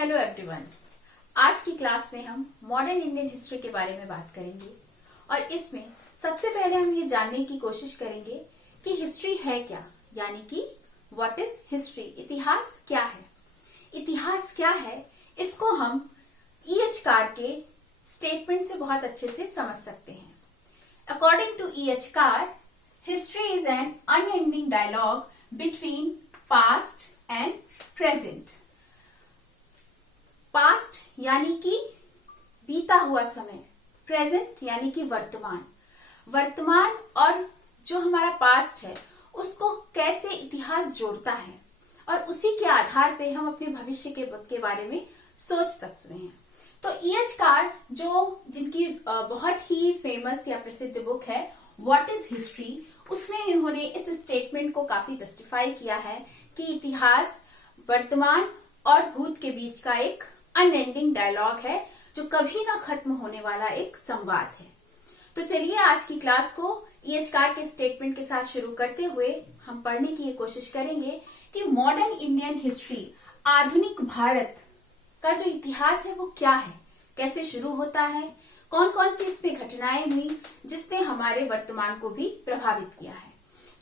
Hello everyone. आज की class में हम मॉडर्न इंडियन हिस्ट्री के बारे में बात करेंगे और इसमें सबसे पहले हम ये जानने की कोशिश करेंगे कि हिस्ट्री है क्या, यानी कि व्हाट इज हिस्ट्री। इतिहास क्या है। इतिहास क्या है इसको हम E.H. कार के स्टेटमेंट से बहुत अच्छे से समझ सकते हैं। According to E.H. Carr, history is an unending dialogue between past and present. Past यानी कि बीता हुआ समय, प्रेजेंट यानी कि वर्तमान। वर्तमान और जो हमारा पास्ट है उसको कैसे इतिहास जोड़ता है और उसी के आधार पे हम अपने भविष्य के बारे में सोच सकते हैं। तो E.H. कार जिनकी बहुत ही फेमस या प्रसिद्ध बुक है व्हाट इज हिस्ट्री, उसमें इन्होंने इस स्टेटमेंट को काफी जस्टिफाई किया है कि इतिहास वर्तमान और भूत के बीच का एक अनएंडिंग डायलॉग है जो कभी ना खत्म होने वाला एक संवाद है। तो चलिए आज की क्लास को E.H. कार के स्टेटमेंट के साथ शुरू करते हुए हम पढ़ने की ये कोशिश करेंगे कि मॉडर्न इंडियन हिस्ट्री, आधुनिक भारत का जो इतिहास है वो क्या है, कैसे शुरू होता है, कौन कौन सी इसमें घटनाएं हुई जिसने हमारे वर्तमान को भी प्रभावित किया है।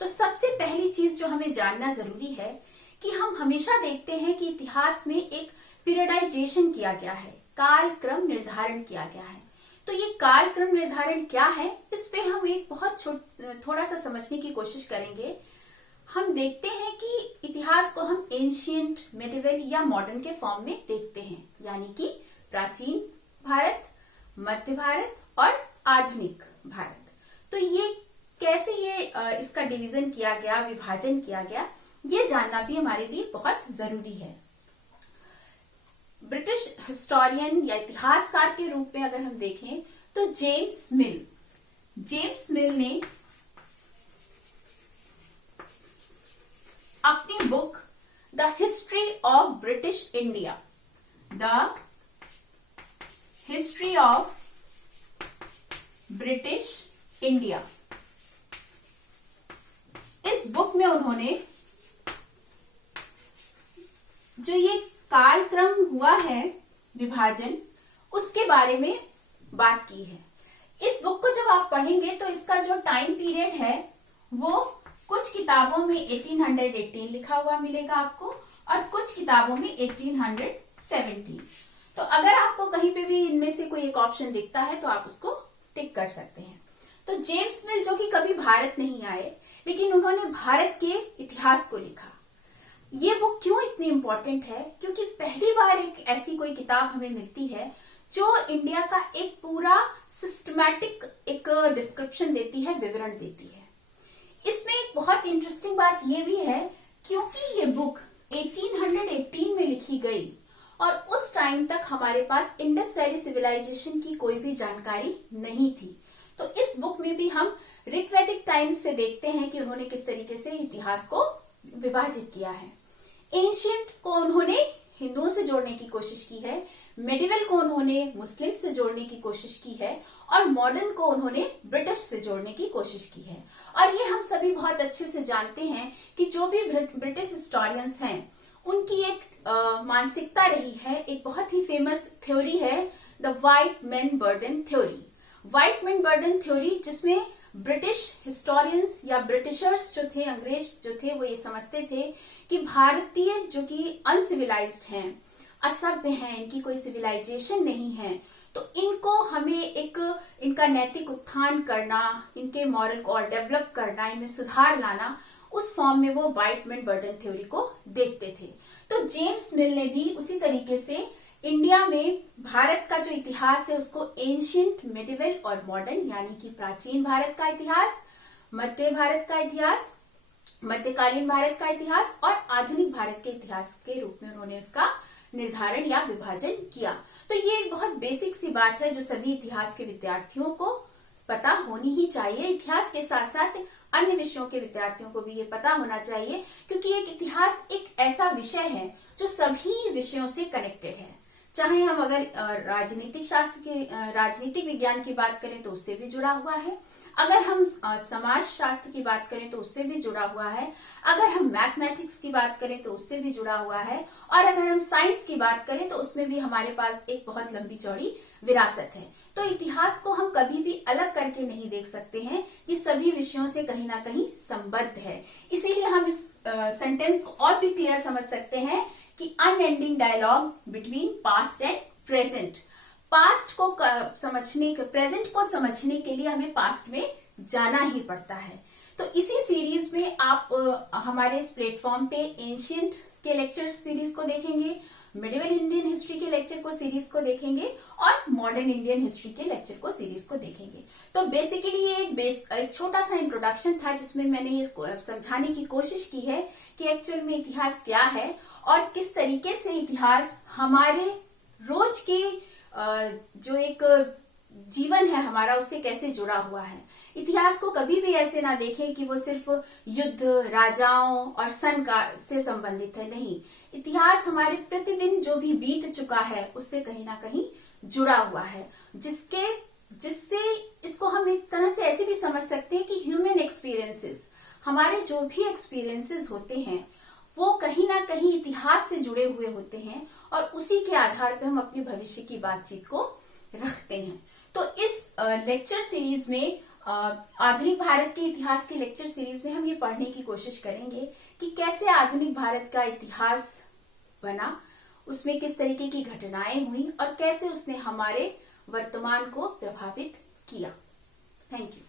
तो सबसे पहली चीज जो हमें जानना जरूरी है कि हम हमेशा देखते हैं कि इतिहास में एक पीरियडाइजेशन किया गया है, काल क्रम निर्धारण किया गया है। तो ये काल क्रम निर्धारण क्या है, इस पे हम एक बहुत थोड़ा सा समझने की कोशिश करेंगे। हम देखते हैं कि इतिहास को हम एंशियंट, मेडिवल या मॉडर्न के फॉर्म में देखते हैं, यानी कि प्राचीन भारत, मध्य भारत और आधुनिक भारत। तो ये कैसे इसका डिवीजन किया गया, विभाजन किया गया, ये जानना भी हमारे लिए बहुत जरूरी है। ब्रिटिश हिस्टोरियन या इतिहासकार के रूप में अगर हम देखें तो जेम्स मिल ने अपनी book the history of British India, the history of British India, इस बुक में उन्होंने जो ये कालक्रम हुआ है विभाजन, उसके बारे में बात की है। इस बुक को जब आप पढ़ेंगे तो इसका जो टाइम पीरियड है वो कुछ किताबों में 1818 लिखा हुआ मिलेगा आपको और कुछ किताबों में 1817। तो अगर आपको कहीं पे भी इनमें से कोई एक ऑप्शन दिखता है तो आप उसको टिक कर सकते हैं। तो जेम्स मिल जो कि कभी भारत नहीं आए लेकिन उन्होंने भारत के इतिहास को लिखा। ये बुक क्यों इतनी इंपॉर्टेंट है, क्योंकि पहली बार एक ऐसी कोई किताब हमें मिलती है जो इंडिया का एक पूरा सिस्टमैटिक एक डिस्क्रिप्शन देती है, विवरण देती है। इसमें एक बहुत इंटरेस्टिंग बात यह भी है क्योंकि ये बुक 1818 में लिखी गई और उस टाइम तक हमारे पास इंडस वैली सिविलाइजेशन की कोई भी जानकारी नहीं थी। तो इस बुक में भी हम ऋग्वैदिक टाइम से देखते हैं कि उन्होंने किस तरीके से इतिहास को विभाजित किया है। एंशियंट को उन्होंने हिंदुओं से जोड़ने की कोशिश की है, मेडिवल को उन्होंने मुस्लिम से जोड़ने की कोशिश की है और मॉडर्न को उन्होंने ब्रिटिश से जोड़ने की कोशिश की है। और ये हम सभी बहुत अच्छे से जानते हैं कि जो भी ब्रिटिश हिस्टोरियंस हैं उनकी एक मानसिकता रही है, एक बहुत ही फेमस थ्योरी है the white man burden theory. White man burden theory जिसमें ब्रिटिश हिस्टोरियंस या ब्रिटिशर्स जो थे, अंग्रेज जो थे, वो ये समझते थे कि भारतीय जो कि अनसिविलाइज्ड हैं, असभ्य हैं, इनकी कोई सिविलाइजेशन नहीं है, तो इनको हमें इनका नैतिक उत्थान करना, इनके मॉरल को और डेवलप करना, इनमें सुधार लाना, उस फॉर्म में वो व्हाइट मैन बर्डन थ्योरी को देखते थे। तो जेम्स मिल ने भी उसी तरीके से इंडिया में भारत का जो इतिहास है उसको एंशियंट, मेडिवल और मॉडर्न यानी कि प्राचीन भारत का इतिहास, मध्य भारत का इतिहास, मध्यकालीन भारत का इतिहास और आधुनिक भारत के इतिहास के रूप में उन्होंने उसका निर्धारण या विभाजन किया। तो ये एक बहुत बेसिक सी बात है जो सभी इतिहास के विद्यार्थियों को पता होनी ही चाहिए। इतिहास के साथ साथ अन्य विषयों के विद्यार्थियों को भी ये पता होना चाहिए क्योंकि एक इतिहास एक ऐसा विषय है जो सभी विषयों से कनेक्टेड है। चाहे हम अगर राजनीतिक विज्ञान की बात करें तो उससे भी जुड़ा हुआ है, अगर हम समाज शास्त्र की बात करें तो उससे भी जुड़ा हुआ है, अगर हम मैथमेटिक्स की बात करें तो उससे भी जुड़ा हुआ है, और अगर हम साइंस की बात करें तो उसमें भी हमारे पास एक बहुत लंबी चौड़ी विरासत है। तो इतिहास को हम कभी भी अलग करके नहीं देख सकते हैं, ये सभी विषयों से कहीं ना कहीं संबद्ध है। इसीलिए हम इस सेंटेंस को और भी क्लियर समझ सकते हैं कि unending dialogue between past and present. Past को समझने, प्रेजेंट को समझने के लिए हमें पास्ट में जाना ही पड़ता है। तो इसी सीरीज में आप हमारे इस प्लेटफॉर्म पे एंशियंट के लेक्चर सीरीज को देखेंगे, मिडिवल इंडियन हिस्ट्री के लेक्चर को सीरीज को देखेंगे, और मॉडर्न इंडियन हिस्ट्री के लेक्चर को सीरीज को देखेंगे। तो बेसिकली ये एक छोटा सा इंट्रोडक्शन था जिसमें मैंने ये समझाने की कोशिश की है कि एक्चुअल में इतिहास क्या है और किस तरीके से इतिहास हमारे रोज के जो एक जीवन है हमारा उससे कैसे जुड़ा हुआ है। इतिहास को कभी भी ऐसे ना देखें कि वो सिर्फ युद्ध, राजाओं और सन का से संबंधित है, नहीं। इतिहास हमारे प्रतिदिन जो भी बीत चुका है उससे कहीं ना कहीं जुड़ा हुआ है, जिससे इसको हम एक तरह से ऐसे भी समझ सकते हैं कि ह्यूमन एक्सपीरियंसेस, हमारे जो भी एक्सपीरियंसेस होते हैं वो कहीं ना कहीं इतिहास से जुड़े हुए होते हैं, और उसी के आधार पर हम अपने भविष्य की बातचीत को रखते हैं। तो इस लेक्चर सीरीज में, आधुनिक भारत के इतिहास के लेक्चर सीरीज में हम ये पढ़ने की कोशिश करेंगे कि कैसे आधुनिक भारत का इतिहास बना, उसमें किस तरीके की घटनाएं हुई और कैसे उसने हमारे वर्तमान को प्रभावित किया। Thank you.